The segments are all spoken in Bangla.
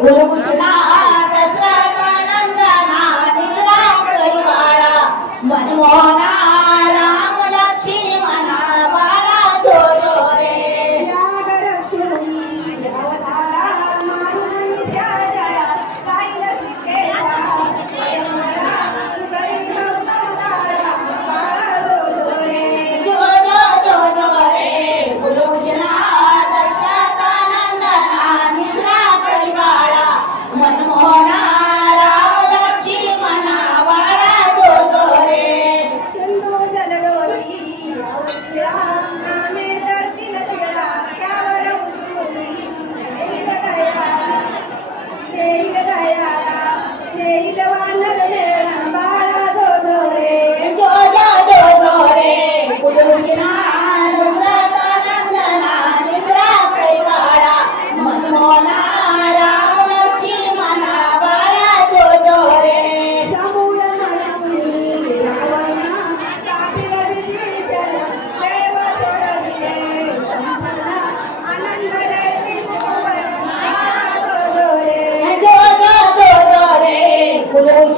ভুলে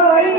Hello.